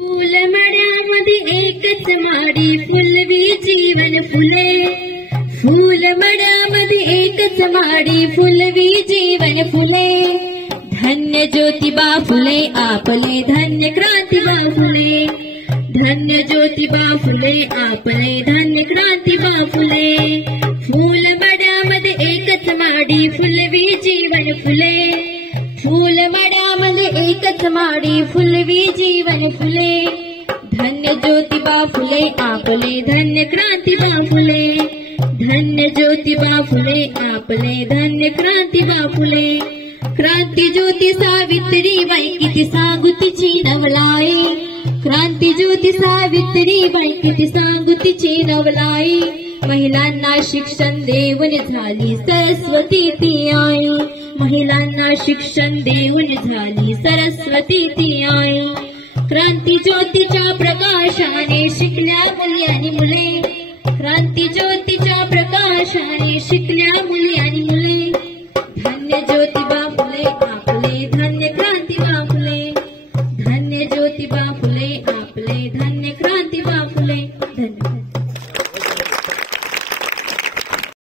फुलमड्यामध्ये एकच माडी फुलवी जीवन फुले, फुलमड्यामध्ये एकच माडी फुलवी जीवन फुले। धन्य ज्योतिबा फुले आपले, धन्य क्रांतिबा फुले, धन्य ज्योतिबा फुले आपले, धन्य क्रांतिबा फुले। फुलमड्यामध्ये एकच माडी फुलवी जीवन फुले, फुलमड्यामध्ये एकच माडी फुलवी जीवन फुले। धन्य ज्योतिबा फुले आपले, धन्य क्रांतिबा फुले, धन्य ज्योतिबा फुले आपले, धन्य क्रांतिबा फुले। क्रांती ज्योती सावित्रीबाई किती सांगू तिची नवलाई, क्रांती ज्योती सावित्रीबाई किती सांगू तिची नवलाई। महिलांना शिक्षण देऊन झाली सरस्वती ती आई, महिलांना शिक्षण देऊन झाली सरस्वती ती आई। क्रांती ज्योतीच्या प्रकाशाने शिकल्या मुली आणि मुले, क्रांती ज्योतीच्या प्रकाशाने शिकल्या मुली आणि मुले। धन्य ज्योतिबा फुले आपले, धन्य क्रांतिबा फुले, धन्य ज्योतिबा फुले आपले, धन्य